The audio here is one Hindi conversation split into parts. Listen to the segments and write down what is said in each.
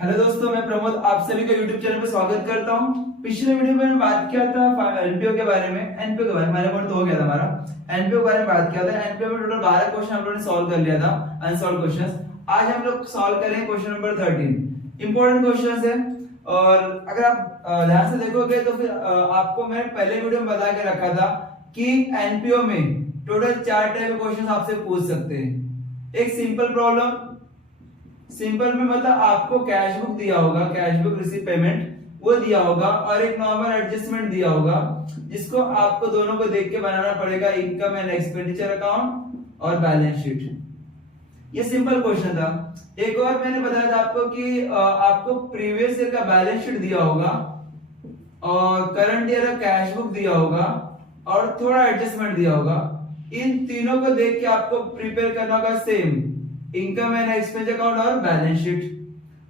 हेलो दोस्तों, मैं प्रमोद आप सभी का यूट्यूब चैनल पर स्वागत करता हूं। पिछले वीडियो में बात किया था एनपीओ के बारे में। एनपीओ के बारे में हमारा तो हो गया था हमारा एनपीओ के बारे में बात किया था। एनपीओ में टोटल 12 क्वेश्चन हम लोगों ने सॉल्व कर लिया था, अनसॉल्व क्वेश्चंस। आज हम लोग सॉल्व करेंगे क्वेश्चन नंबर 13। इंपॉर्टेंट क्वेश्चंस है और अगर आप ध्यान से देखोगे तो फिर आपको मैंने पहले वीडियो में बता के रखा था कि एनपीओ में टोटल 4 टाइप के क्वेश्चन आपसे पूछ सकते हैं। एक सिंपल प्रॉब्लम, सिंपल में मतलब आपको कैश बुक दिया होगा, कैश बुक रिसीव पेमेंट वो दिया होगा, और एक नॉर्मल एडजस्टमेंट दिया होगा जिसको आपको दोनों को देख के बनाना पड़ेगा, इनकम एंड एक्सपेंडिचर अकाउंट और बैलेंस शीट। ये सिंपल क्वेश्चन था। एक और मैंने बताया था आपको कि आपको प्रीवियस ईयर का बैलेंस शीट दिया होगा और करंट ईयर का कैश बुक दिया होगा और थोड़ा एडजस्टमेंट दिया होगा। इन तीनों को देख के आपको प्रिपेयर करना होगा same income and expense account और बैलेंस शीट।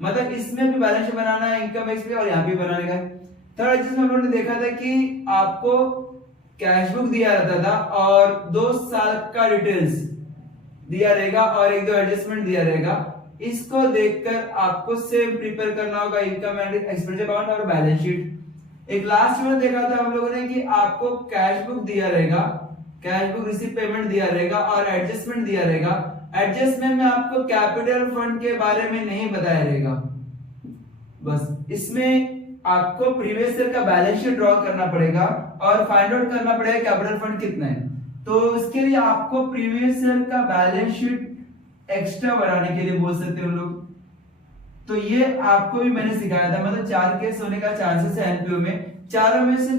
मतलब इसमें भी बैलेंस शीट बनाना है, इनकम एक्सपेंस, और यहाँ भी बनाने का है। थर्ड जिसमें हम लोगों ने देखा था कि आपको कैश बुक दिया रहता था और 2 साल का डिटेल्स दिया रहेगा और 1-2 एडजस्टमेंट दिया रहेगा। इसको देखकर आपको सेम प्रिपेयर करना होगा इनकम एंड एक्सपेंस अकाउंट और बैलेंस शीट। एक लास्ट में देखा था हम लोगों ने कि आपको कैश बुक दिया रहेगा, कैश बुक रिसीव पेमेंट दिया रहेगा और एडजस्टमेंट दिया रहेगा। एडजस्टमेंट में आपको कैपिटल फंड के बारे में नहीं बताया रहेगा, बस इसमें आपको प्रीवियस ईयर का बैलेंस शीट ड्रॉ करना पड़ेगा और फाइंड आउट करना पड़ेगा कैपिटल फंड कितना है। तो इसके लिए आपको प्रीवियस ईयर का बैलेंस शीट एक्स्ट्रा बनाने के लिए बोल सकते हो लोग। तो ये आपको भी मैंने सिखाया था। मतलब 4 केस होने का चांसेस है एनपीओ में। चारों में से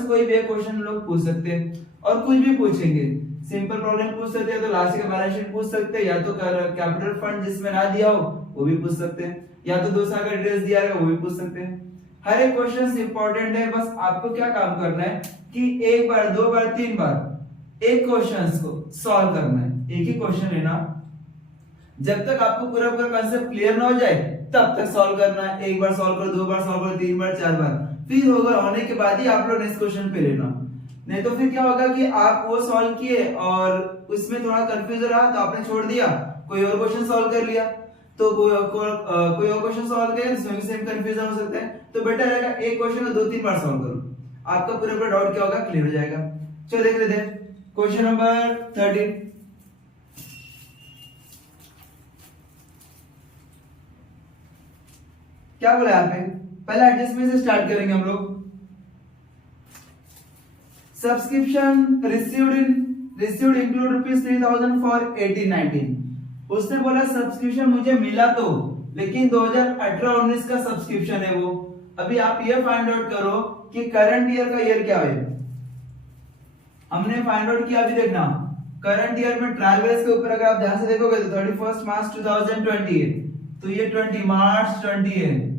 कोई भी एक क्वेश्चन लोग पूछ सकते हैं और कुछ भी पूछेंगे। सिंपल प्रॉब्लम पूछ सकते हैं तो लास्ट का बैलेंस शीट पूछ सकते हैं, या तो कैपिटल फंड जिसमें ना दिया हो वो भी पूछ सकते हैं, या तो 2 साल का डिटेल्स दिया है वो भी पूछ सकते हैं। हर एक क्वेश्चन इंपॉर्टेंट है। बस आपको क्या काम करना है कि 1 बार 2 बार 3 बार एक क्वेश्चन को सॉल्व करना है। एक ही क्वेश्चन लेना, जब तक आपको पूरा कंसेप्ट क्लियर ना हो जाए तब तक सॉल्व करना है। 1 बार सॉल्व करो, 2 बार सॉल्व करो, 3 बार 4 बार, फिर होगा होने के बाद ही आप लोग नेक्स्ट क्वेश्चन पे लेना। नहीं तो फिर क्या होगा कि आप वो सॉल्व किए और उसमें थोड़ा कंफ्यूजन रहा तो आपने छोड़ दिया, कोई और क्वेश्चन सॉल्व कर लिया, तो कोई और क्वेश्चन सॉल्व किया इसमें भी सेम कंफ्यूजन हो सकता है। तो बेटर रहेगा एक क्वेश्चन को 2-3 बार सॉल्व करो, आपका पूरा डाउट क्या होगा क्लियर हो जाएगा। चलो देख लेते हैं क्वेश्चन नंबर 13। क्या बोला यहाँ पे, पहले एडजस्टमेंट से स्टार्ट करेंगे हम लोग। Subscription received include ₹3000 for 18-19। उसने बोला सब्सक्रिप्शन मुझे मिला तो, लेकिन 2018-19 का सब्सक्रिप्शन है वो। अभी आप ये फाइंड आउट करो कि करंट ईयर का ईयर क्या है। हमने फाइंड आउट किया, अभी देखना करंट ईयर में ट्रायल बैलेंस के ऊपर अगर आप ध्यान से देखोगे तो 31 मार्च 2020 है, तो ये 20 मार्च 20 है,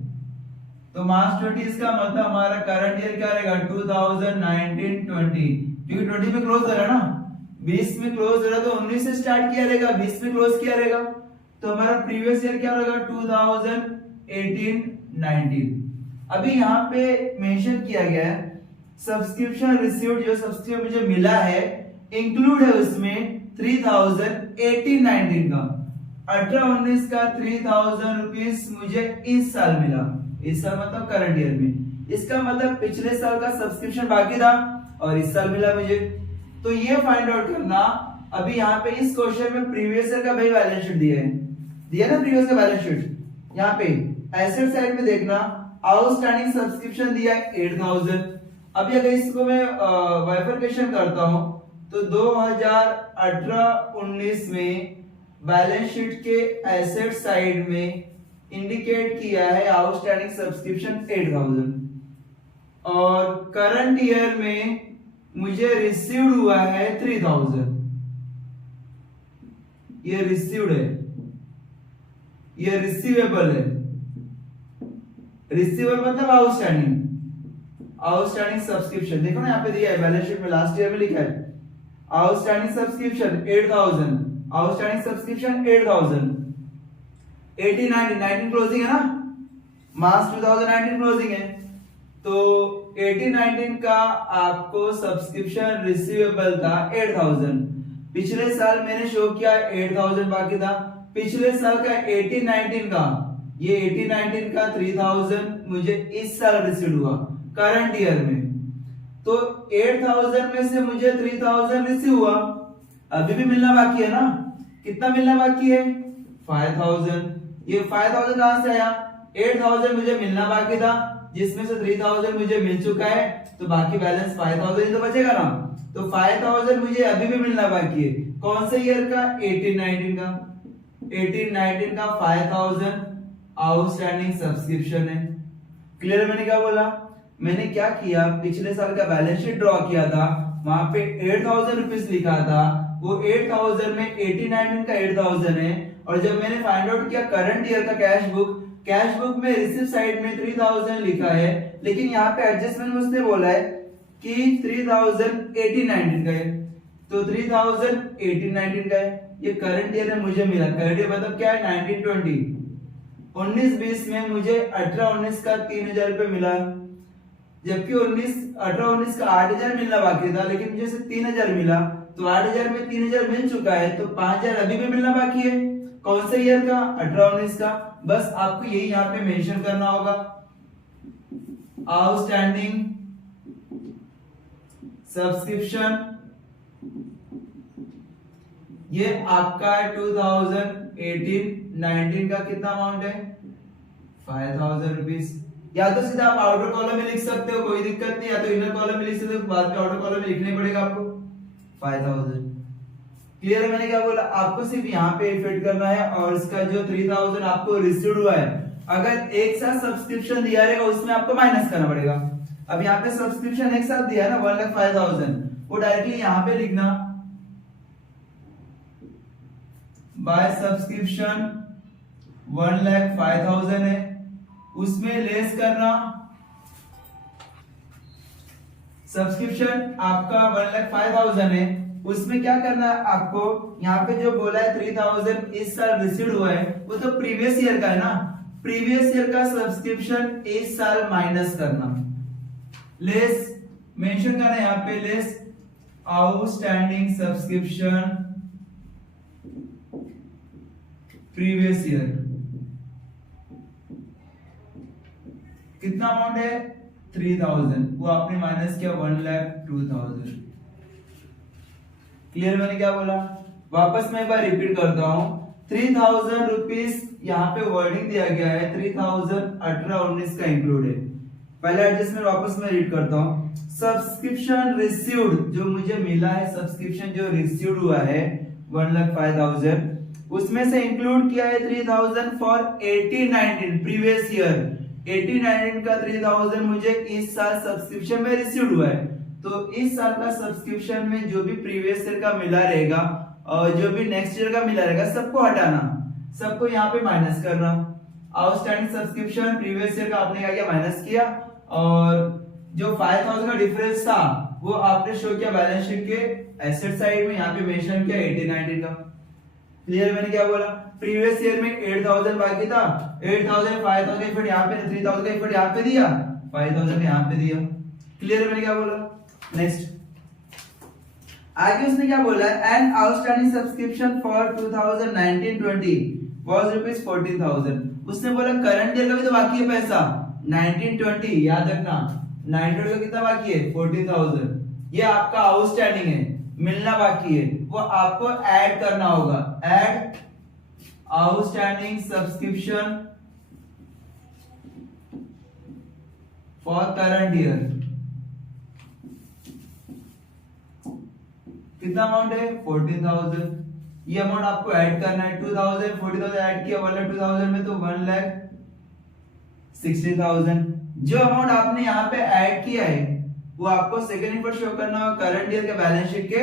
तो मार्च 20 इसका मतलब हमारा करंट ईयर क्या रहेगा 2019-20, क्योंकि 20 में क्लोज हो रहा है ना, 20 में क्लोज हो रहा तो 19 से स्टार्ट किया रहेगा, 20 में क्लोज किया रहेगा, तो हमारा प्रीवियस ईयर क्या रहेगा 2018-19। अभी यहाँ पे मेंशन किया गया है सब्सक्रिप्शन रिसीव्ड, जो सब्सक्रिप्शन मुझे मिला है इंक्लूड है उसमें 3000 का, 18-19 का 3000 रुपीज मुझे इस साल मिला। इस साल मतलब करंट ईयर में, इसका मतलब पिछले साल का सब्सक्रिप्शन बाकी था और इस साल मिला मुझे। तो ये फाइंड आउट करना। अभी यहाँ पे इस क्वेश्चन में प्रीवियस ईयर का भाई बैलेंस शीट दिया ना प्रीवियस का बैलेंस शीट। यहाँ पे एसेट साइड में देखना आउटस्टैंडिंग सब्सक्रिप्शन दिया है 8000। अभी अगर इसको मैं बाइफरकेशन करता हूं तो 2018-19 में बैलेंस शीट के एसेट साइड में इंडिकेट किया है आउटस्टैंडिंग सब्सक्रिप्शन 8000 और करंट ईयर में मुझे रिसीव्ड हुआ है 3000। ये रिसीव्ड है, ये रिसीवेबल है। रिसीवेबल मतलब आउटस्टैंडिंग सब्सक्रिप्शन। देखो ना यहाँ पे दिया है बैलेंस शीट में, लास्ट ईयर में लिखा है outstanding subscription 8000, outstanding subscription 8000। 18-19 closing है ना, मार्च 2019 क्लोजिंग है, तो 18-19 का आपको सब्सक्रिप्शन रिसीवेबल था 8000। पिछले साल मैंने शो किया 8000 बाकी था, पिछले साल का 18-19 का ये 18-19 का 3000 मुझे इस साल रिसीव हुआ करंट ईयर में, तो 8000 में से मुझे 3000 रिसीव हुआ, अभी भी मिलना बाकी है ना। कितना मिलना बाकी है? 5000। ये 5000 कहां से आया? 8000 मुझे मिलना बाकी था, जिसमें से 3000 मुझे मिल चुका है, तो बाकी बैलेंस 5000 ही तो बचेगा ना। तो 5000 मुझे अभी भी मिलना बाकी है। कौन से ईयर का? 18-19 का। 18-19 का 5000 आउटस्टैंडिंग सब्सक्रिप्शन है। क्लियर? मैंने क्या बोला? मैंने क्या किया, पिछले साल का बैलेंस शीट ड्रॉ किया था, वहां पे 8000 रुपीज लिखा था, वो 8000 में 18-19 का 8000 है, और जब मैंने फाइंड आउट किया करंट ईयर का कैश बुक में रिसीव साइड में 3000 लिखा है, लेकिन यहाँ पे एडजस्टमेंट में उसने बोला है कि 3000 18-19 का है, तो 3000 18-19 का है, ये करंट ईयर में मुझे मिला। करंट ईयर मतलब क्या है? 19-20। 19-20 में मुझे 18-19 का 3000 रुपए मिला, जबकि 18-19 का 8000 मिलना बाकी था, लेकिन मुझे सिर्फ 3000 मिला, तो 8000 में 3000 मिल चुका है, तो 5000 अभी भी मिलना बाकी है। कौन से ईयर का? 18-19 का। बस आपको यही यहाँ पे मेंशन करना होगा, आउटस्टैंडिंग सब्सक्रिप्शन, ये आपका 2018-19 का कितना अमाउंट है? 5000 रुपीज। या तो सीधा आप आउटर कॉलम में लिख सकते हो, कोई दिक्कत नहीं, या तो इनर कॉलम में लिख सकते हो, बाद में आउटर कॉलम में लिखना पड़ेगा आपको 5000। क्लियर? मैंने क्या बोला? आपको सिर्फ यहाँ पे फिट करना है, और इसका जो 3000 आपको रिसीव हुआ है, अगर एक साथ सब्सक्रिप्शन दिया रहेगा उसमें आपको माइनस करना पड़ेगा। अब यहाँ पे सब्सक्रिप्शन एक साथ दिया है ना 1,05,000, वो डायरेक्टली यहाँ पे लिखना, बाय सब्सक्रिप्शन 1,05,000 है, उसमें लेस करना सब्सक्रिप्शन आपका 1,05,000 है, उसमें क्या करना है आपको? यहाँ पे जो बोला है 3000 इस साल रिसीव हुआ है, वो तो प्रीवियस ईयर का है ना, प्रीवियस ईयर का सब्सक्रिप्शन इस साल माइनस करना, लेस मेंशन करना है यहाँ पे, less outstanding subscription previous year. कितना अमाउंट है? 3000, वो आपने माइनस किया 1,02,000। क्लियर? मैंने क्या बोला? वापस मैं एक बार रिपीट करता हूं, 3000 रुपीज यहाँ पे वर्डिंग दिया गया है, 3000 18-19 का इंक्लूड है। पहले एडजस्टमेंट वापस मैं रीड करता हूं, सब्सक्रिप्शन रिसीव्ड, जो मुझे मिला है सब्सक्रिप्शन जो रिसीव्ड हुआ है 1,05,000, उसमें से इंक्लूड किया है 3000 फॉर 18-19 प्रीवियस ईयर। 18-19 का 3000 मुझे इस साल सब्सक्रिप्शन में रिसीव हुआ है, तो इस साल का सब्सक्रिप्शन में जो भी प्रीवियस ईयर का मिला रहेगा और जो भी नेक्स्ट ईयर का मिला रहेगा, सबको हटाना, सबको यहाँ पे माइनस करना। आउटस्टैंडिंग सब्सक्रिप्शन प्रीवियस ईयर का आपने क्या किया? माइनस किया, और जो 5000 का डिफरेंस था वो आपने शो किया बैलेंस शीट के एसेट साइड में, यहाँ पे मेंशन किया 18-19 का। क्लियर? मैंने क्या बोला? प्रीवियस ईयर में 8000 बाकी था, 8000 5000 का इफेक्ट यहाँ पे, 3000 का इफेक्ट यहाँ पे दिया, 5000 का यहाँ पे दिया। क्लियर? मैंने क्या बोला? नेक्स्ट आगे उसने क्या बोला है? And outstanding subscription for 2019-20 was rupees 14,000। उसने बोला करंट ईयर का भी तो बाकी है पैसा, 19-20, याद रखना 19 का कितना बाकी है? 14,000। ये आपका आउटस्टैंडिंग है, मिलना बाकी है, वो आपको ऐड करना होगा, add outstanding subscription for current year. कितना अमाउंट है? 14,000। ये अमाउंट आपको ऐड करना है, 2000 40,000 ऐड किया 1,02,000 में, तो 1,60,000। जो अमाउंट आपने यहाँ पे ऐड किया है वो आपको सेकंड पर शो करना होगा करंट ईयर के बैलेंस शीट के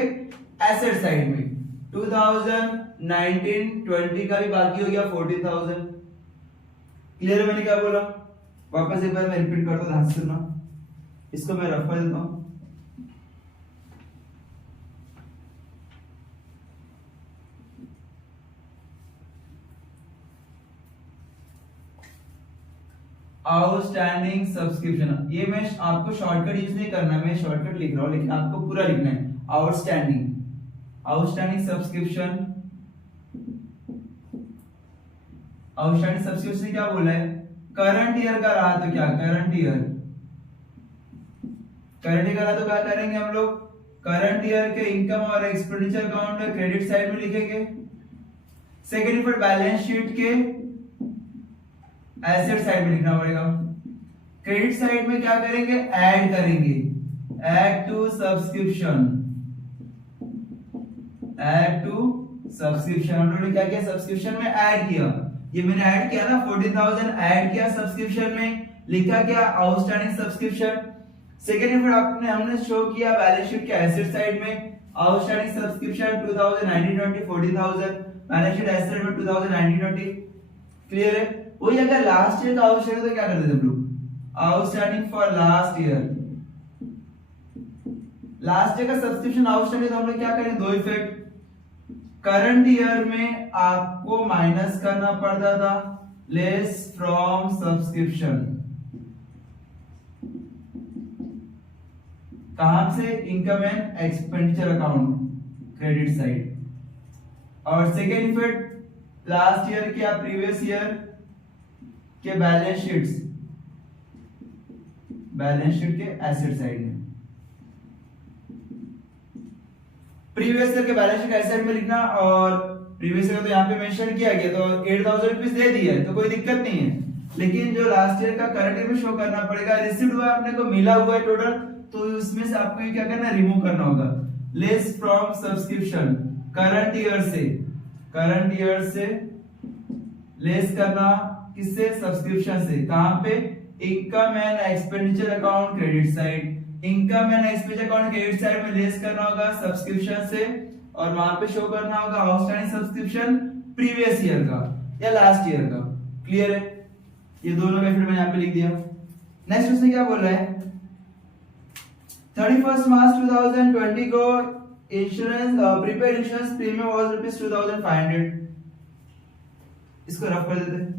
एसेट साइड में। 2019-20 का भी बाकी हो गया 14,000। क्लियर? मैंने क्या बोला? वापस एक बार मैं रिपीट करता हूं, ध्यान से सुनना, इसको मैं रफ कर देता हूं। आउटस्टैंडिंग सब्सक्रिप्शन, ये मैं आपको शॉर्टकट यूज नहीं करना, मैं शॉर्टकट लिख रहा हूं, लेकिन आपको पूरा लिखना है। आउटस्टैंडिंग सब्सक्रिप्शन आउटस्टैंडिंग सब्सक्रिप्शन से क्या बोला है, करंट ईयर का रहा तो क्या, करंट ईयर का रहा तो क्या करेंगे हम लोग, करंट ईयर के इनकम और एक्सपेंडिचर अकाउंट में क्रेडिट साइड में लिखेंगे। सेकेंड फिर बैलेंस शीट के एसेट साइड में लिखना पड़ेगा। क्रेडिट साइड में क्या करेंगे, ऐड करेंगे, add to subscription, add to subscription. हम लोगों ने क्या किया, सब्सक्रिप्शन में ऐड किया, ये मैंने ऐड किया ना 14,000 ऐड किया सब्सक्रिप्शन में, लिखा क्या, आउटस्टैंडिंग सब्सक्रिप्शन। सेकेंड फिर हमने शो किया बैलेंस शीट के एसेट साइड में, outstanding subscription 2019-20 14,000, balance sheet asset में 2019-20। क्लियर है। वही अगर लास्ट ईयर का आउटस्टैंडिंग तो क्या करते थे हम लोग, outstanding for last year, last year का सब्सक्रिप्शन आउटस्टैंडिंग तो हम लोग क्या करें, दो इफेक्ट, करंट ईयर में आपको माइनस करना पड़ता था लेस फ्रॉम सब्सक्रिप्शन, कहां से, income and expenditure account credit side. और सेकेंड इफेक्ट लास्ट ईयर के या प्रीवियस ईयर के बैलेंस शीट के एसेट साइड में, प्रीवियस ईयर के बैलेंस शीट एसेट में लिखना। और प्रीवियस ईयर तो यहाँ पे मेंशन किया गया तो 8,000 रुपीज दे दिया है तो कोई दिक्कत नहीं है, लेकिन जो लास्ट ईयर का करंट ईयर में शो करना पड़ेगा, रिसीव्ड हुआ अपने को, मिला हुआ है टोटल, तो उसमें से आपको ये क्या करना है, रिमूव करना होगा, less from subscription, current year से लेस करना, किससे, सब्सक्रिप्शन से, कहां पे, income and expenditure account credit side, income and expenditure account credit side में लेस करना होगा सब्सक्रिप्शन से, और वहां पे शो करना होगा आउटस्टैंडिंग सब्सक्रिप्शन प्रीवियस ईयर का या लास्ट ईयर का। क्लियर है, ये दोनों मेथड मैंने यहाँ पे लिख दिया। नेक्स्ट उसने क्या बोल रहा है, 31 मार्च 2020 को insurance prepaid insurance premium was ₹2,500, इसको रफ कर देते हैं।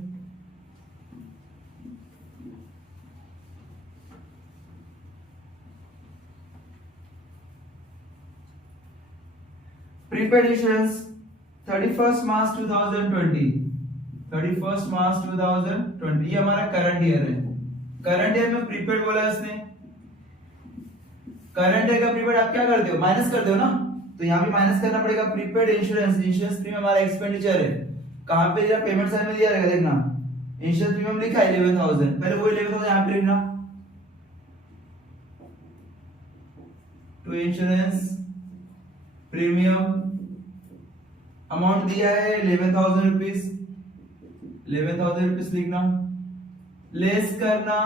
प्रीपेड इंश्योरेंस 31 मार्च 2020, ये हमारा करंट ईयर है। करंट ईयर में प्रीपेड बोला है उसने, करंट ईयर का प्रीपेड आप क्या करते हो, माइनस करते हो ना, तो यहाँ भी माइनस करना पड़ेगा। प्रीपेड इंश्योरेंस प्रीमियम हमारा एक्सपेंडिचर है, कहां पे दिया, पेमेंट साइड में दिया रहेगा, देखना इंश्योरेंस प्रीमियम लिखा है 11,000, पहले वो 11,000 यहाँ पे लिखना, टू इंश्योरेंस प्रीमियम अमाउंट दिया है 11,000 रुपीज, 11,000 रुपीज लिखना, लेस करना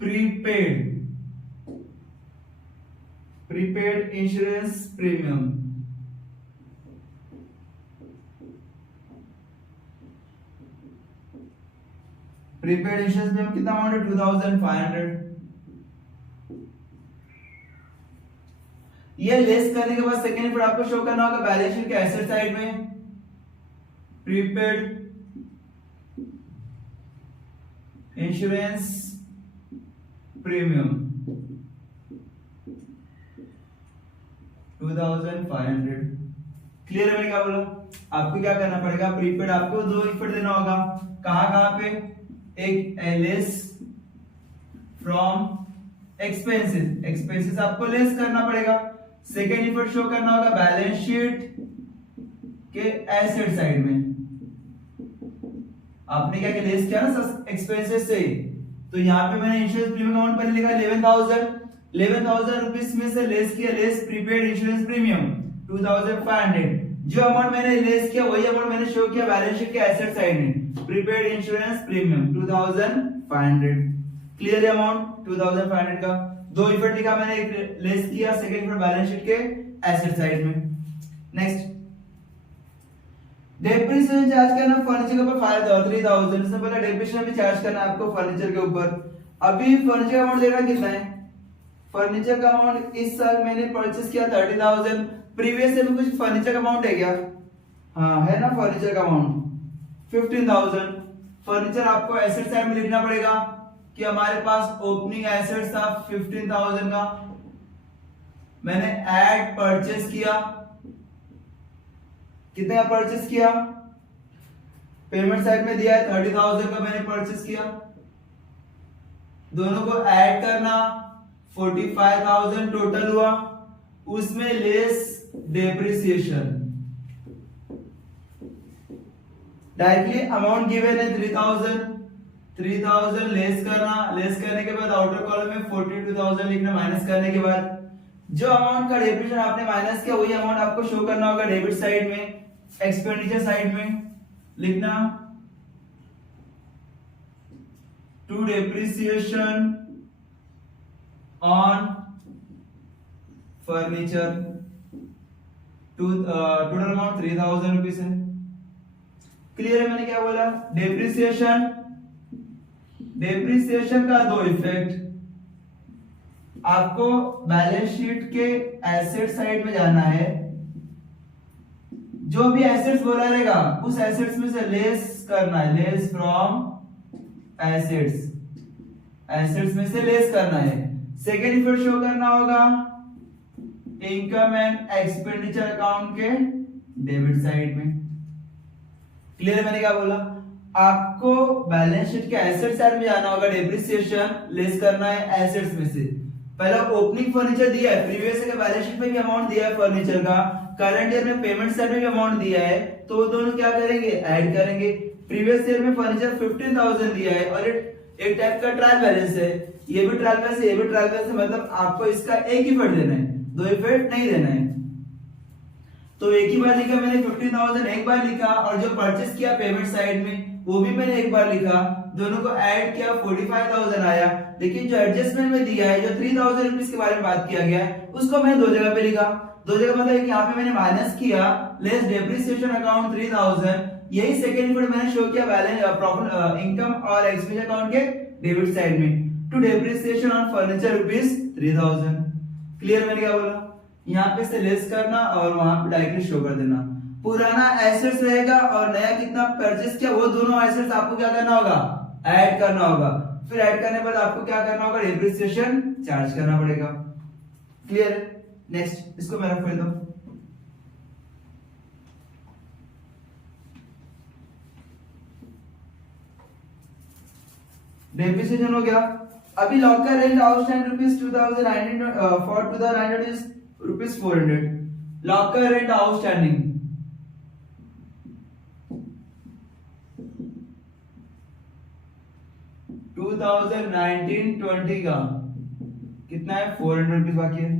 prepaid insurance premium, prepaid insurance premium कितना अमाउंट है, 2,500। ये लेस करने के बाद सेकेंड फिर आपको शो करना होगा बैलेंस शीट के एसेट साइड में, प्रीपेड इंश्योरेंस प्रीमियम 2,500। क्लियर है मैंने क्या बोला, आपको क्या करना पड़ेगा, प्रीपेड आपको दो इफेक्ट देना होगा, कहां पे, एक लेस फ्रॉम एक्सपेंसेस आपको लेस करना पड़ेगा। सेकेंड इफेक्ट शो करना होगा बैलेंस शीट के एसेट साइड में, आपने क्या किया, लेस किया ना एक्सपेंसेस से, तो यहाँ पे मैंने इंश्योरेंस प्रीमियम अमाउंट पहले लिखा 11,000 रुपीस में से लेस किया, लेस प्रीपेड इंश्योरेंस प्रीमियम 2,500, जो अमाउंट मैंने लेस किया वही अमाउंट मैंने शो किया बैलेंस शीट के एसेट साइड में, prepaid insurance premium 2,500। Clear amount 2,500 का, दो इफेक्ट लिखा मैंने, एक लेस किया, सेकंड इफेक्ट बैलेंस शीट के एसेट साइड में। नेक्स्ट, डेप्रिसिएशन चार्ज करना फर्नीचर के ऊपर 3,000, इससे पहले डेप्रिसिएशन भी चार्ज करना आपको फर्नीचर के ऊपर। अभी फर्नीचर का अमाउंट देखना कितना है, फर्नीचर का अमाउंट इस साल मैंने परचेस किया 30,000, प्रीवियस ईयर में कुछ फर्नीचर का अमाउंट है क्या, हाँ है ना, फर्नीचर का अमाउंट 15,000। फर्नीचर आपको एसेट साइड में लिखना पड़ेगा कि हमारे पास ओपनिंग एसेट्स था 15,000 का, मैंने ऐड परचेस किया, कितने का परचेस किया पेमेंट साइड में दिया है 30,000 का मैंने परचेस किया, दोनों को ऐड करना 45,000 टोटल हुआ, उसमें less depreciation, directly amount given है 3,000 लेस करना, लेस करने के बाद आउटर कॉलम में 42,000 लिखना, माइनस करने के बाद जो अमाउंट का डेप्रिसिएशन आपने माइनस किया वही अमाउंट आपको शो करना होगा डेबिट साइड में, एक्सपेंडिचर साइड में लिखना to depreciation on furniture, total amount 3,000 rupees है। क्लियर है मैंने क्या बोला? डेप्रिसिएशन का दो इफेक्ट, आपको बैलेंस शीट के एसेट साइड में जाना है, जो भी एसेट्स बोला रहेगा उस एसेट्स में से लेस करना है, लेस फ्रॉम एसेट्स में से लेस करना है। सेकेंड इफेक्ट शो करना होगा इनकम एंड एक्सपेंडिचर अकाउंट के डेबिट साइड में। क्लियर है मैंने क्या बोला? आपको बैलेंस शीट के एसेट साइड में जाना होगा, डेप्रिसिएशन लेस करना है एसेट्स में से। पहला ओपनिंग फर्नीचर दिया है, प्रीवियस ईयर के बैलेंस शीट में भी अमाउंट दिया है फर्नीचर का, करंट ईयर में पेमेंट साइड में भी अमाउंट दिया है, तो दोनों क्या करेंगे? ऐड करेंगे। प्रीवियस ईयर में फर्नीचर 15,000 दिया है और एक टाइप का ट्रायल बैलेंस है, ये भी ट्रायल बैलेंस है, ये भी ट्रायल बैलेंस है, मतलब आपको इसका एक ही इफेक्ट देना है, दो इफेक्ट नहीं देना है। तो एक ही बार लिखा मैंने 15,000 एक बार लिखा, और जो परचेस किया पेमेंट साइड में वो भी मैंने एक बार लिखा, दोनों को ऐड किया 45,000 आया। लेकिन जो एडजस्टमेंट में दिया है, जो 3,000 रुपीस के बारे में बात किया गया है, उसको मैंने दो जगह पे लिखा। दो जगह मतलब यहाँ पे मैंने माइनस किया लेस डेप्रिसिएशन अकाउंट 3,000, यही सेकंड इफेक्ट मैंने शो किया बैलेंस प्रॉफिट इनकम और एक्सपेंडिचर अकाउंट के डेबिट साइड में to depreciation on furniture rupees 3,000। Clear मैंने क्या बोला? यहाँ पे से लेस करना और वहां पे डायरेक्टली शो कर देना। पुराना एसेट्स रहेगा और नया कितना परचेस किया वो दोनों एसेट्स आपको क्या करना होगा? ऐड करना होगा। फिर ऐड करने के बाद आपको क्या करना होगा? डेप्रिसिएशन चार्ज करना पड़ेगा। क्लियर? नेक्स्ट इसको मैं रख दो। डेप्रिसिएशन हो गया। अभी locker rent outstanding rupees 2,900 for 2,900 is rupees 400। Locker rent outstanding 2019-20 का कितना है? 400 रुपीस बाकी है,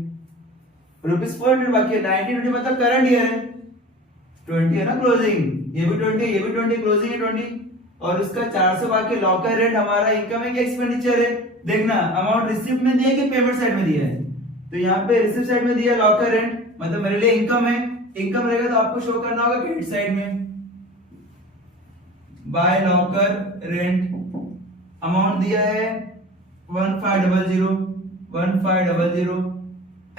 रुपीस 400 बाकी है। 19-20 मतलब करंट ईयर है, 20 है ना क्लोजिंग, ये भी 20 है, ये भी 20, क्लोजिंग है 20, और उसका 400 बाकी। लॉकर रेंट हमारा इनकम है कि एक्सपेंडिचर है? देखना अमाउंट रिसिप्ट में दिया है कि पेमेंट साइड में दिया है, तो यहाँ पे रिसिप्ट साइड में दिया लॉकर रेंट, मतलब मेरे लिए इनकम है। इनकम रहेगा तो आपको शो करना होगा क्रेडिट साइड में, बाय लॉकर रेंट। अमाउंट दिया है 1500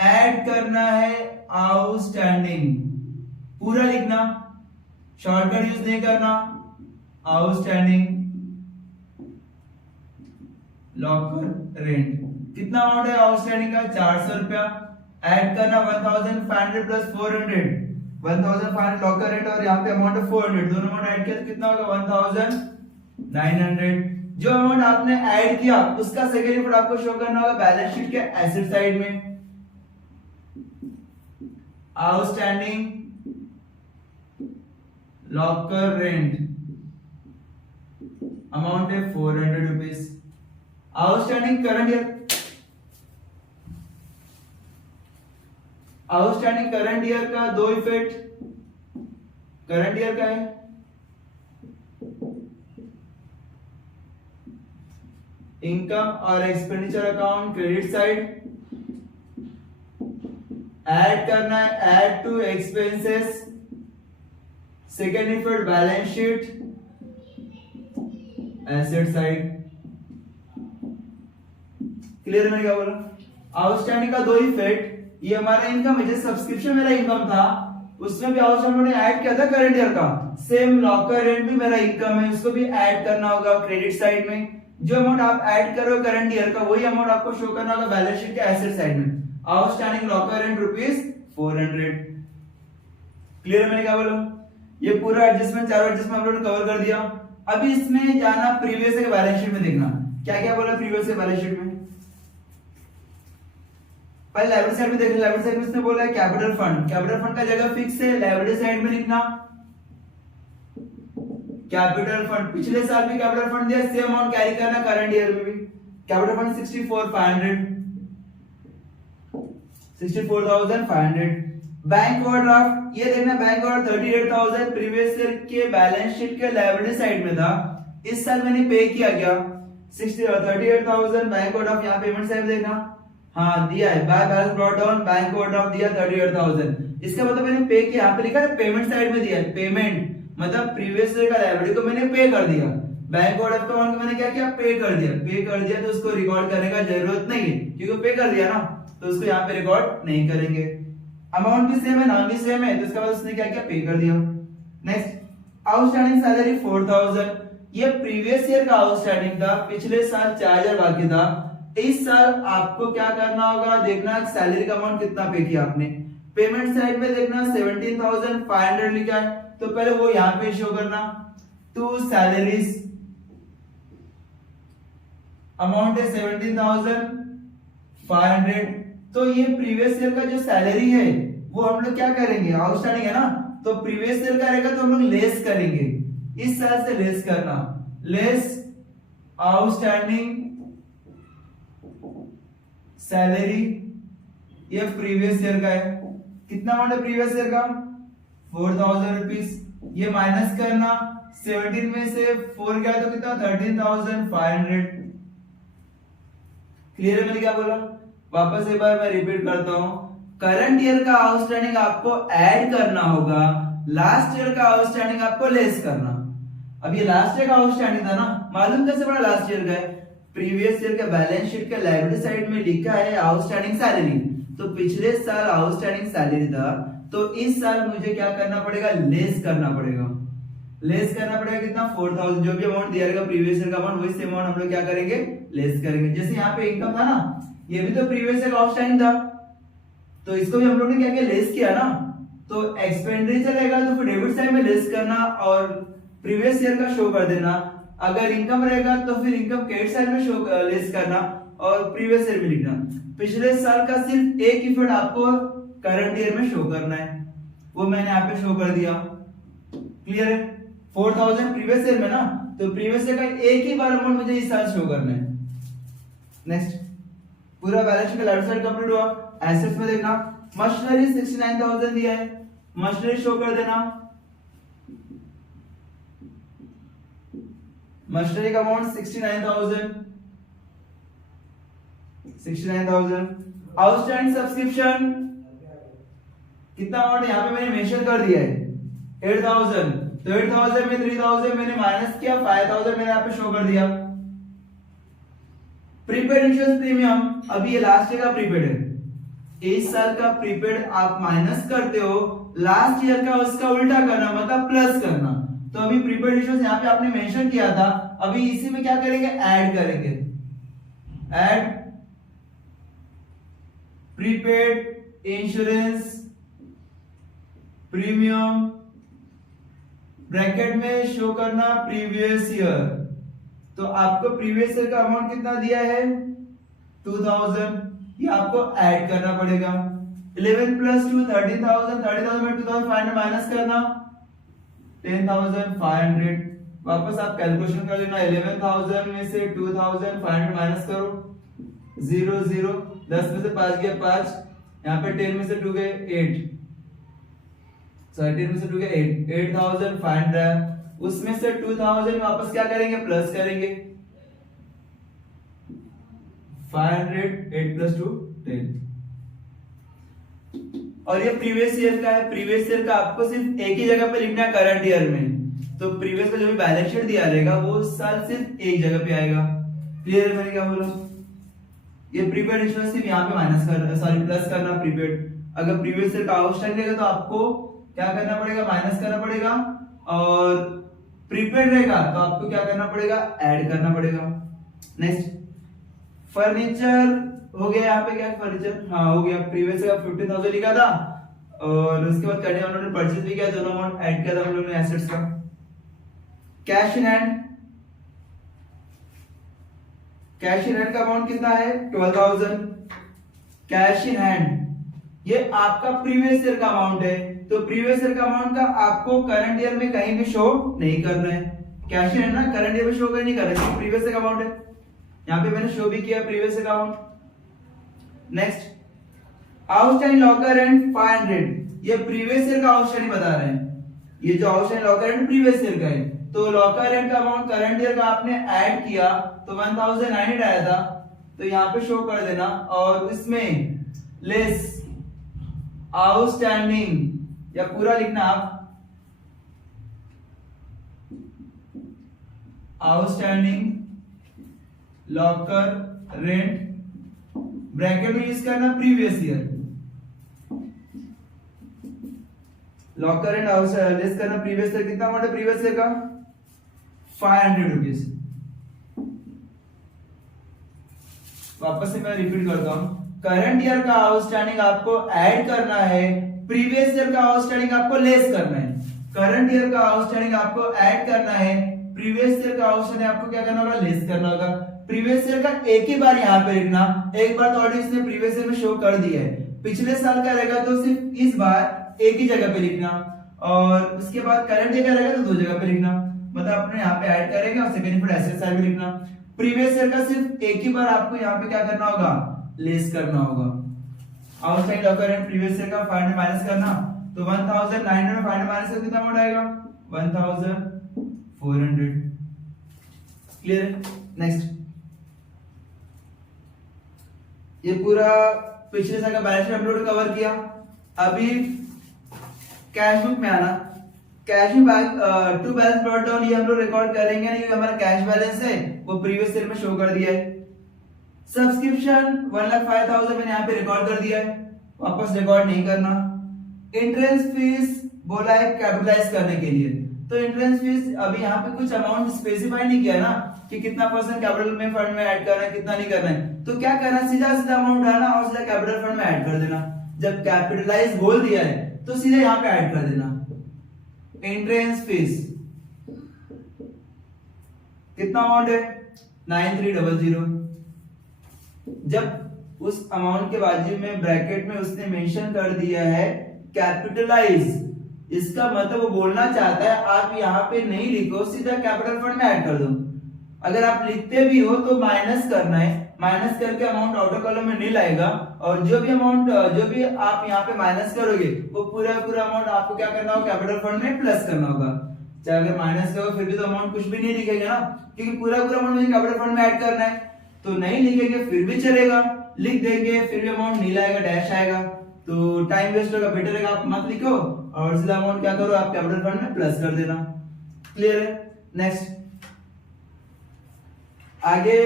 ऐड करना है आउटस्टैंडिंग, पूरा लिखना, शॉर्टकट यूज नहीं करना। आउटस्टैंडिंग लॉकर रेंट कितना अमाउंट है आउटस्टैंडिंग का? 400 रुपया। ऐड करना 1,500 प्लस 400, 1,500 लॉकर रेंट और यहाँ पे अमाउंट है 400, दोनों अमाउंट ऐड किया तो कितना होगा? 1,900। जो अमाउंट आपने ऐड किया उसका सेकेंड इफेक्ट आपको शो करना होगा बैलेंस शीट के एसेट साइड में। आउटस्टैंडिंग लॉकर रेंट अमाउंट है 400 rupees. Outstanding current year, outstanding current year का दो इफेक्ट, करंट ईयर का है इनकम और expenditure account credit side, add करना है add to expenses. Second effect balance sheet asset side. Clear मैंने क्या बोला? आउटस्टैंडिंग का दो इफेक्ट, ये हमारा इनकम है, जैसे सब्सक्रिप्शन मेरा इनकम था उसमें भी आउटस्टैंडिंग ने ऐड किया था करंट ईयर का, सेम लॉकर रेंट भी मेरा इनकम है, उसको भी ऐड करना होगा क्रेडिट साइड में। जो अमाउंट आप ऐड करो करंट ईयर का वही अमाउंट आपको शो करना होगा बैलेंस शीट के एसेट साइड में। Outstanding locker rent rupees 400। Clear मैंने क्या बोला? ये पूरा एडजस्टमेंट, चारों एडजस्टमेंट हम लोगों ने कवर कर दिया। अभी इसमें जाना प्रीवियस के बैलेंस शीट में, देखना क्या क्या बोला प्रीवियस के बैलेंस शीट में। पहले लायबिलिटी साइड में देखना, लायबिलिटी साइड में इसने बोला है कैपिटल फंड, कैपिटल फंड का जगह फिक्स है, लायबिलिटी साइड में लिखना कैपिटल फंड। पिछले साल भी कैपिटल फंड दिया, सेम अमाउंट कैरी करना करंट ईयर में भी। Capital fund 64,500। बैंक ओवरड्राफ्ट, ये देखना बैंक ओवरड्राफ्ट 38,000 प्रीवियस ईयर के बैलेंस शीट के लायबिलिटी साइड में था, इस साल मैंने पे किया क्या 38,000 बैंक ओवरड्राफ्ट। यहाँ पेमेंट साइड देखना, हाँ दिया है, by balance brought down bank overdraft दिया 38,000। इसका मतलब मैंने पे किया, यहाँ पे लिखा है पेमेंट साइड में दिया है, पेमेंट मतलब प्रीवियस ईयर का लायबिलिटी को मैंने पे कर दिया, बैंक ओवरड्राफ्ट का अमाउंट मैंने क्या किया पे कर दिया, पे कर दिया तो उसको रिकॉर्ड करने का जरूरत नहीं है क्योंकि पे कर दिया ना, तो उसको यहाँ पे रिकॉर्ड नहीं करेंगे। अमाउंट भी सेम है, नाम भी सेम है, तो इसका मतलब उसने क्या किया पे कर दिया। नेक्स्ट आउटस्टैंडिंग सैलरी 4,000, ये प्रीवियस ईयर का आउटस्टैंडिंग था, पिछले साल 4,000 बाकी था, इस साल आपको क्या करना होगा देखना सैलरी का अमाउंट कितना पे किया आपने। पेमेंट साइड में देखना 17,500 लिखा है, तो पहले वो यहाँ पे शो करना, टू सैलरीज अमाउंट है 17,500। तो ये प्रीवियस ईयर का जो सैलरी है वो हम लोग क्या करेंगे, आउटस्टैंडिंग है ना, तो प्रीवियस ईयर का रहेगा तो हम लोग लेस करेंगे, इस साल से लेस करना, लेस आउटस्टैंडिंग सैलरी, ये प्रीवियस ईयर का है, कितना अमाउंट है प्रीवियस ईयर का 4,000 रुपीज, ये माइनस करना 17 में से 4 गया तो कितना 13,500। क्लियर है मैंने क्या बोला, वापस एक बार मैं रिपीट करता हूं, करंट ईयर का आउटस्टैंडिंग आपको ऐड करना होगा, लास्ट ईयर का आउटस्टैंडिंग आपको लेस करना। अब ये लास्ट ईयर का आउटस्टैंडिंग था ना, मालूम कैसे पड़ा लास्ट ईयर का है, प्रीवियस ईयर का बैलेंस शीट के लायबिलिटी साइड में लिखा है आउटस्टैंडिंग सैलरी, तो पिछले साल आउटस्टैंडिंग सैलरी था, तो इस साल मुझे क्या करना पड़ेगा लेस करना पड़ेगा, लेस करना पड़ेगा कितना 4,000, जो भी अमाउंट दिया रहेगा प्रीवियस ईयर का अमाउंट वही सेम अमाउंट हम लोग क्या करेंगे लेस करेंगे। जैसे यहाँ पे इनकम था ना, ये भी तो प्रीवियस ईयर का आउटस्टैंडिंग था, तो इसको भी हम लोग ने क्या किया लेस किया ना, तो एक्सपेंडिचर रहेगा तो फिर डेबिट साइड में लेस करना और प्रीवियस ईयर का शो कर देना, अगर इनकम रहेगा तो फिर इनकम क्रेडिट साइड में शो लेस करना और प्रीवियस ईयर में लिखना। पिछले साल का सिर्फ एक इफेक्ट आपको करंट ईयर में शो करना है, वो मैंने यहाँ पे शो कर दिया। क्लियर है, 4,000 प्रीवियस ईयर में ना, तो प्रीवियस ईयर का एक ही बार अमाउंट मुझे इस साल शो करना है। नेक्स्ट पूरा बैलेंस शीट का लेफ्ट साइड कंप्लीट हुआ। एसेट्स में देखना मशीनरी 69,000 दिया है, मशीनरी शो कर देना, मशीनरी का अमाउंट 69,000। आउटस्टैंडिंग सब्सक्रिप्शन कितना अमाउंट यहाँ पे मैंने मेंशन कर दिया है 8,000, तो 8,000 में 3,000 मैंने माइनस किया, 5,000 मैंने यहाँ पे शो कर दिया। प्रीपेड इंश्योरेंस प्रीमियम, अभी ये लास्ट ईयर का प्रीपेड है, इस साल का प्रीपेड आप माइनस करते हो, लास्ट ईयर का उसका उल्टा करना मतलब प्लस करना, तो अभी प्रीपेड इंश्योरेंस यहाँ पे आपने मेंशन किया था, अभी इसी में क्या करेंगे ऐड करेंगे, add prepaid insurance premium bracket में शो करना प्रीवियस ईयर, तो आपको प्रीवियस ईयर का अमाउंट कितना दिया है 2,000, ये आपको ऐड करना पड़ेगा। 11 प्लस 2 13,000, 30,000 में 2,500 माइनस करना 10,500, वापस आप कैलकुलेशन कर लेना, 11,000 में से 2,500 माइनस करो 0 0, 10 में से 5 गया 5, यहाँ पे 10 में से 2 गए 8, 10 में से 2 गए 8, 8,500, उसमें से 2,000 वापस क्या करेंगे प्लस करेंगे 500, 8 प्लस 2 10, और ये प्रीवियस ईयर का है, प्रीवियस ईयर का आपको सिर्फ एक ही जगह पे लिखना है करंट ईयर में, तो प्रीवियस का जो भी बैलेंस शीट दिया रहेगा वो उस साल सिर्फ एक जगह पे आएगा। क्लियर है मैंने क्या बोला, ये प्रीपेड इंश्योरेंस सिर्फ यहाँ पे माइनस करना, सॉरी प्लस करना प्रीपेड, अगर प्रीवियस ईयर का आउटस्टैंडिंग रहेगा तो आपको क्या करना पड़ेगा माइनस करना पड़ेगा, और प्रीपेड रहेगा तो आपको क्या करना पड़ेगा ऐड करना पड़ेगा। नेक्स्ट फर्नीचर हो गया, यहाँ पे क्या फर्नीचर, हाँ हो गया, प्रीवियस का 15,000 लिखा था और उसके बाद करने हम लोगों ने परचेज भी किया, दोनों अमाउंट ऐड किया था हम लोगों ने एसेट्स का। Cash in hand, cash in hand का अमाउंट कितना है 12,000। कैश इन हैंड ये आपका प्रीवियस ईयर का अमाउंट है, तो प्रीवियस ईयर का अमाउंट का आपको करंट ईयर में कहीं भी शो नहीं करना है। कैश इन हैंड ना करंट ईयर में शो नहीं कर रहा है, प्रीवियस ईयर का अमाउंट है। यहाँ पे मैंने शो भी किया प्रीवियस ईयर का amount. Next outstanding locker rent 500, ये प्रीवियस ईयर का आउटस्टैंडिंग बता रहे हैं। ये जो outstanding locker rent previous year का है, तो लॉकर रेंट का अमाउंट करंट ईयर का आपने ऐड किया तो 1900 आया था, तो यहाँ पे शो कर देना। और इसमें लेस आउटस्टैंडिंग या पूरा लिखना आप, आउटस्टैंडिंग लॉकर रेंट ब्रैकेट में यूज करना previous year. Locker rent less करना प्रीवियस ईयर। कितना अमाउंट है प्रीवियस ईयर का 500 रुपीज। वापस से मैं रिपीट करता हूं, करंट ईयर का आउटस्टैंडिंग आपको ऐड करना है, प्रीवियस ईयर का आउटस्टैंडिंग आपको लेस करना है। करंट ईयर का आउटस्टैंडिंग आपको ऐड करना है, प्रीवियस ईयर का आउटस्टैंडिंग आपको क्या करना होगा, लेस करना होगा। प्रीवियस ईयर का एक ही बार यहाँ पे लिखना, एक बार तो ऑलरेडी इसने प्रीवियस ईयर में शो कर दिया है, पिछले साल का रहेगा तो सिर्फ इस बार एक ही जगह पे लिखना, और उसके बाद करंट ईयर का रहेगा तो दो जगह पे लिखना। मतलब अपने यहाँ पे ऐड करेंगे और सेकंड फिर एसेट साइड में लिखना। प्रीवियस ईयर का सिर्फ एक ही बार आपको यहाँ पे क्या करना होगा, लेस करना होगा। Outside locker rent previous year का 500 माइनस करना, तो 1900 में 500 माइनस कितना अमाउंट आएगा 1400। क्लियर। नेक्स्ट, ये पूरा पिछले साल का बैलेंस शीट अपलोड कवर किया। अभी कैश बुक में आना, कैश में टू बैलेंस ब्रॉट डाउन, ये हम लोग रिकॉर्ड करेंगे नहीं, हमारा कैश बैलेंस है वो प्रीवियस ईयर में शो कर दिया है। सब्सक्रिप्शन 1,05,000 मैंने यहाँ पे रिकॉर्ड कर दिया है, वापस रिकॉर्ड नहीं करना। एंट्रेंस फीस बोला है कैपिटलाइज करने के लिए, तो एंट्रेंस फीस अभी यहाँ पे कुछ अमाउंट स्पेसिफाई नहीं किया ना कि कितना परसेंट कैपिटल में फंड में ऐड करना है, कितना नहीं करना है, तो क्या करना, सीधा सीधा अमाउंट उठाना और सीधा कैपिटल फंड में ऐड कर देना। जब कैपिटलाइज बोल दिया है तो सीधा यहाँ पे ऐड कर देना। एंट्रेंस फीस कितना अमाउंट है 9300। जब उस अमाउंट के बाजू में ब्रैकेट में उसने मेंशन कर दिया है कैपिटलाइज, इसका मतलब वो बोलना चाहता है आप यहाँ पे नहीं लिखो, सीधा कैपिटल फंड में ऐड कर दो। अगर आप लिखते भी हो तो माइनस करना है, माइनस करके अमाउंट आउटर कॉलम में नहीं लाएगा, और जो भी अमाउंट जो भी आप यहाँ पे माइनस करोगे वो पूरा पूरा अमाउंट आपको क्या करना होगा, कैपिटल फंड में प्लस करना होगा। चाहे अगर माइनस करो फिर भी तो अमाउंट कुछ भी नहीं लिखेगा ना, क्योंकि पूरा पूरा अमाउंट मुझे कैपिटल फंड में ऐड करना है। तो नहीं लिखेंगे फिर भी चलेगा, लिख देंगे फिर भी अमाउंट नीला आएगा, डैश आएगा, तो टाइम वेस्ट होगा, बेटर है आप मत लिखो और सीधा अमाउंट क्या करो, आप कैपिटल फंड में प्लस कर देना। क्लियर है। नेक्स्ट, आगे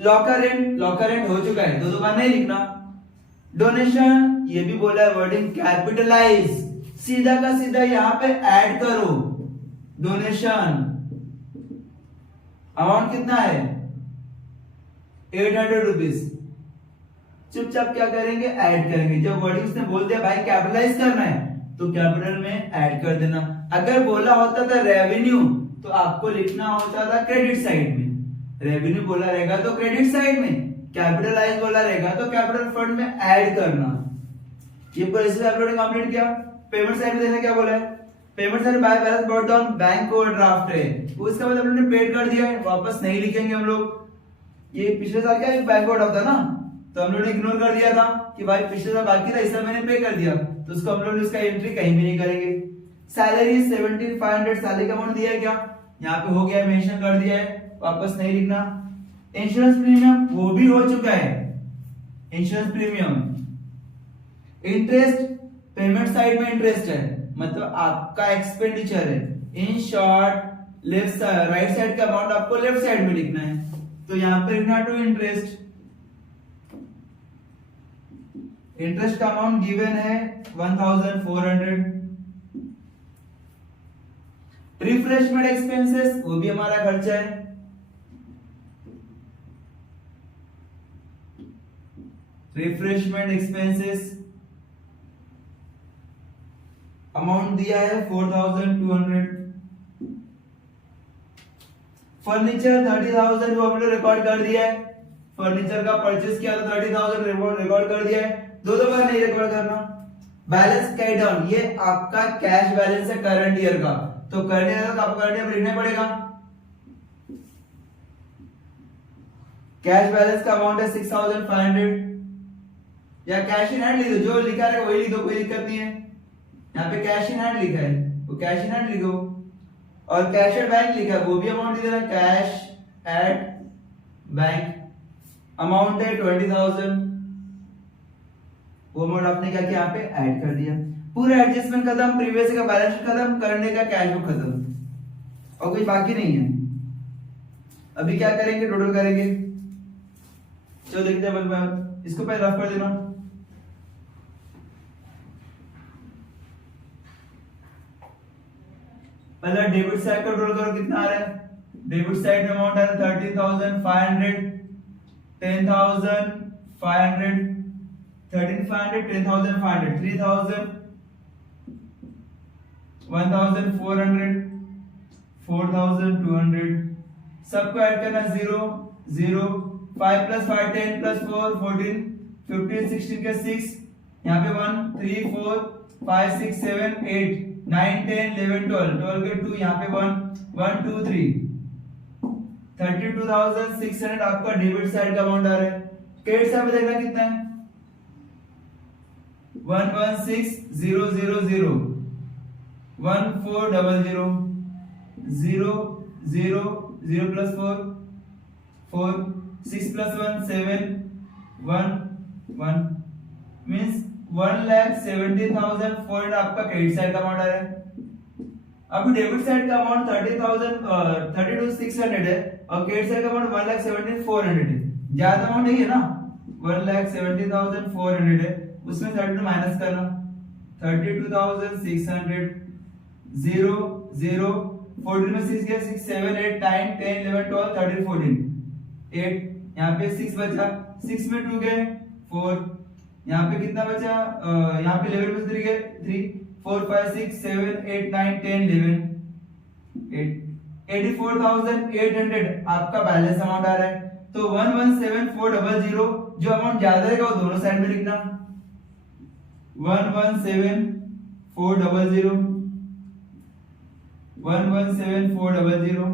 लॉकर रेंट हो चुका है, दो बार नहीं लिखना। डोनेशन, ये भी बोला है वर्डिंग कैपिटलाइज, सीधा का सीधा यहाँ पे ऐड करो। डोनेशन अमाउंट कितना है 800 रुपीज, चुपचाप क्या करेंगे, ऐड करेंगे। जब वर्डिंग उसने बोल दिया भाई कैपिटलाइज करना है तो कैपिटल में ऐड कर देना। अगर बोला होता था रेवेन्यू तो आपको लिखना होता था क्रेडिट साइड में, रेवेन्यू बोला रहेगा तो क्रेडिट साइड में, कैपिटलाइज बोला रहेगा तो कैपिटल फंड में ऐड करना। ये प्रोसेस अपलोड कंप्लीट किया। पेमेंट साइड में देखना क्या बोला है, payment side by balance brought down bank और ड्राफ्ट है, उसका मतलब हमने पेड कर दिया है, वापस नहीं लिखेंगे हम लोग। ये पिछले साल क्या बैंक और ड्राफ्ट था ना, तो हम लोगों ने इग्नोर कर दिया था कि भाई पिछले साल बाकी था, इस साल मैंने पे कर दिया, तो उसको हम लोग उसका एंट्री कहीं भी नहीं करेंगे। सैलरी 17,500 सैलरी का अमाउंट दिया है क्या, यहाँ पे हो गया, मेंशन कर दिया है, वापस नहीं लिखना। इंश्योरेंस प्रीमियम वो भी हो चुका है, insurance premium. Interest payment side में इंटरेस्ट है, मतलब आपका एक्सपेंडिचर है। In short left right side का अमाउंट आपको लेफ्ट साइड में लिखना है, तो यहां पर लिखना टू इंटरेस्ट। इंटरेस्ट का अमाउंट गिवन है 1400। रिफ्रेशमेंट एक्सपेंसेस वो भी हमारा खर्चा है, रिफ्रेशमेंट एक्सपेंसेस अमाउंट दिया है 4200। फर्नीचर 30,000 वो हमने रिकॉर्ड कर दिया है, फर्नीचर का परचेस किया था 30,000 रिकॉर्ड कर दिया है, दो बार नहीं रिकॉर्ड करना। बैलेंस कैश डाउन, ये आपका कैश बैलेंस है करंट ईयर का, तो करंट ईयर का आपको करंट ईयर लिखना पड़ेगा। कैश बैलेंस का अमाउंट है 6500, या कैश इन हैंड लिख दो, जो लिखा है वही लिख दो, कोई दिक्कत नहीं है। यहाँ पे कैश इन हैंड लिखा है वो कैश इन हैंड लिखो, और कैश एट बैंक लिखा है वो भी अमाउंट लिख देना, कैश एट बैंक। अमाउंट है 20,000, वो अमाउंट आपने क्या किया यहाँ पे ऐड कर दिया। पूरा एडजस्टमेंट खत्म, प्रीवियस का बैलेंस शीट खत्म, करने का कैश बुक खत्म, और कुछ बाकी नहीं है। अभी क्या करेंगे, टोटल करेंगे। चलो देखते हैं वन बाय वन, इसको पहले रफ कर देना। पहले डेबिट साइड का टोटल करो, कितना आ रहा है। डेबिट साइड में अमाउंट आ रहा है 13,500, 10,500, 13,500, 10,500, 3,000, 1,400, 4,200, सबको ऐड करना 0 0, 5 + 5 10 + 4 14, 15 16 के 6, यहाँ पे 1 3 4 5 6 7 8 9 10 11 12, 12 के 2, यहाँ पे 1 1 2 3, 32,600 आपका डेबिट साइड का अमाउंट आ रहा है। क्रेडिट साइड में देखना कितना है, 116,000, 1400, 0 0 0 + 4 4, 6 + 1 7 1 1, मींस 1,70,400 आपका क्रेडिट साइड का अमाउंट आ रहा है। अभी डेबिट साइड का अमाउंट 32,600 है, और क्रेडिट साइड का अमाउंट 1,70,400 है। ज्यादा अमाउंट है ना, 1,70,400 है, उसमें 32 माइनस करना, 32,600, 0 0, 14 में 6 गया, 6 7 8 9 10 11 12 13 14 8, यहाँ पे 6 बचा, 6 में 2 गए 4, यहाँ पे कितना बचा, यहाँ पे 11 में 3 गए 3 4 5 6 7 8 9 10 11 8, 84,800 आपका बैलेंस अमाउंट आ रहा है। तो 117,400, जो अमाउंट ज्यादा रहेगा वो दोनों साइड में लिखना, 117,400, 117,400,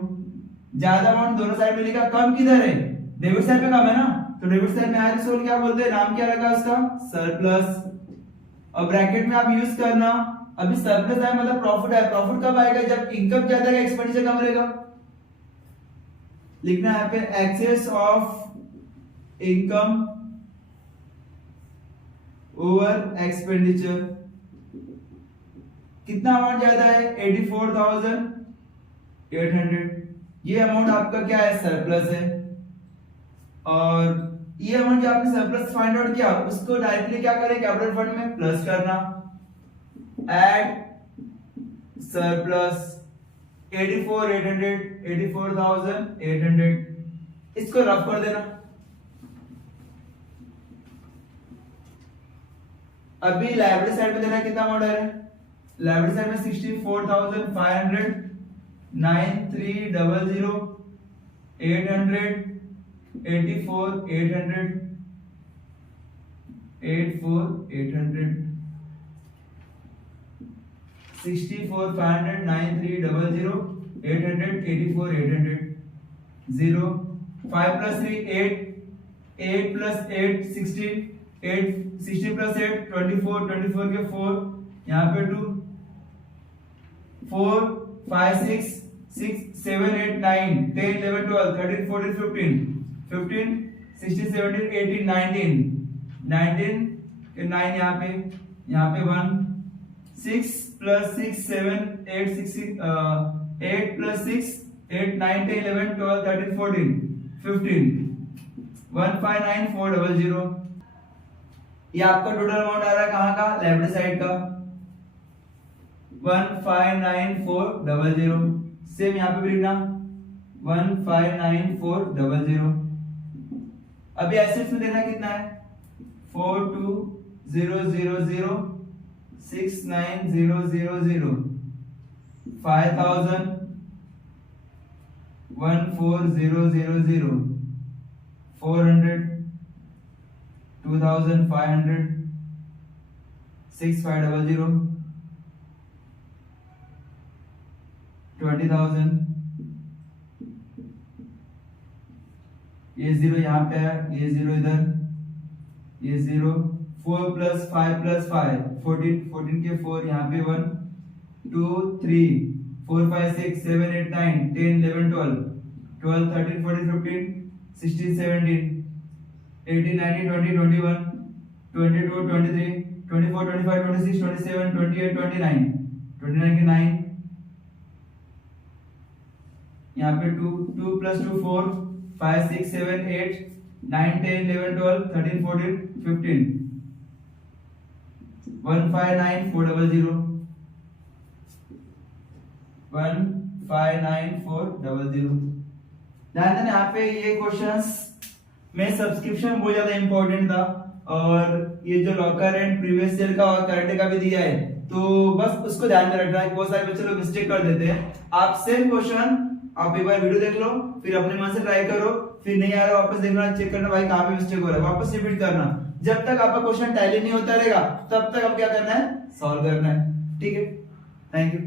ज्यादा अमाउंट दोनों साइड में लिखा। कम किधर है, डेबिट साइड पे कम है ना, तो डेबिट साइड में आर सोल क्या बोलते हैं, नाम क्या रखा उसका, सरप्लस, और ब्रैकेट में आप यूज करना। अभी सरप्लस है मतलब प्रॉफिट है, प्रॉफिट कब आएगा, जब इनकम ज्यादा रहेगा एक्सपेंडिचर कम रहेगा। लिखना है पे excess of income over expenditure. कितना अमाउंट ज्यादा है, 84,800, ये अमाउंट आपका क्या है, सरप्लस है। और ये अमाउंट जो आपने सरप्लस फाइंड आउट किया उसको डायरेक्टली क्या करें, कैपिटल फंड में प्लस करना, ऐड सरप्लस 84,800, इसको रफ कर देना। अभी लायबिलिटी साइड में देना कितना अमाउंट आ रहा है, लायबिलिटी साइड में 64,500, 9300, 800, 84,800, 84,800, 64,500, 9300, 800, 84,800, 0, 5 + 3 8, 8 + 8 16, 8 16 + 8 24, 24 के 4, यहाँ पे 2, 4 5 6 6 7 8 9 10 11 12 13 14 15 15 16 17 18 19 19 9 यहाँ पे 1 6 + 6 7 8 6 8 + 6 8 9 10 11 12 13 14 15 159,400। ये आपका टोटल अमाउंट आ रहा है कहाँ का, लायबिलिटी साइड का, 159,400। सेम यहाँ पे भी लिखना 159,400। अभी एसेट्स में देखना कितना है, 42,000, 69000, 5000, 14000, 400, 2500, 6500, 20,000, ये जीरो यहाँ पे है, ये जीरो इधर, ये जीरो, 4 + 5 + 5 14, 14 के 4 यहाँ पे 1 2 3 4 5 6 7 8 9 10 11 12 12 13 14 15 16 17 18 19 20 21 22 23 24 25 26 27 28 29 29 के 9 यहाँ पे 2 2 + 2 4 5 6 7 8 9 10 11 12 13 14 15 159400, 159400। ध्यान देना यहाँ पे ये क्वेश्चंस में सब्सक्रिप्शन बहुत ज्यादा इंपॉर्टेंट था, और ये जो लॉकर एंड प्रीवियस ईयर का और करंट का भी दिया है, तो बस उसको ध्यान में रखना है। बहुत सारे बच्चे लोग मिस्टेक कर देते हैं। आप सेम क्वेश्चन आप एक बार वीडियो देख लो, फिर अपने मन से ट्राई करो, फिर नहीं आ रहा वापस देखना, चेक करना भाई कहाँ पे मिस्टेक हो रहा है, वापस रिपीट करना। जब तक आपका क्वेश्चन टैली नहीं होता रहेगा तब तक आप क्या करना है, सॉल्व करना है। ठीक है, थैंक यू।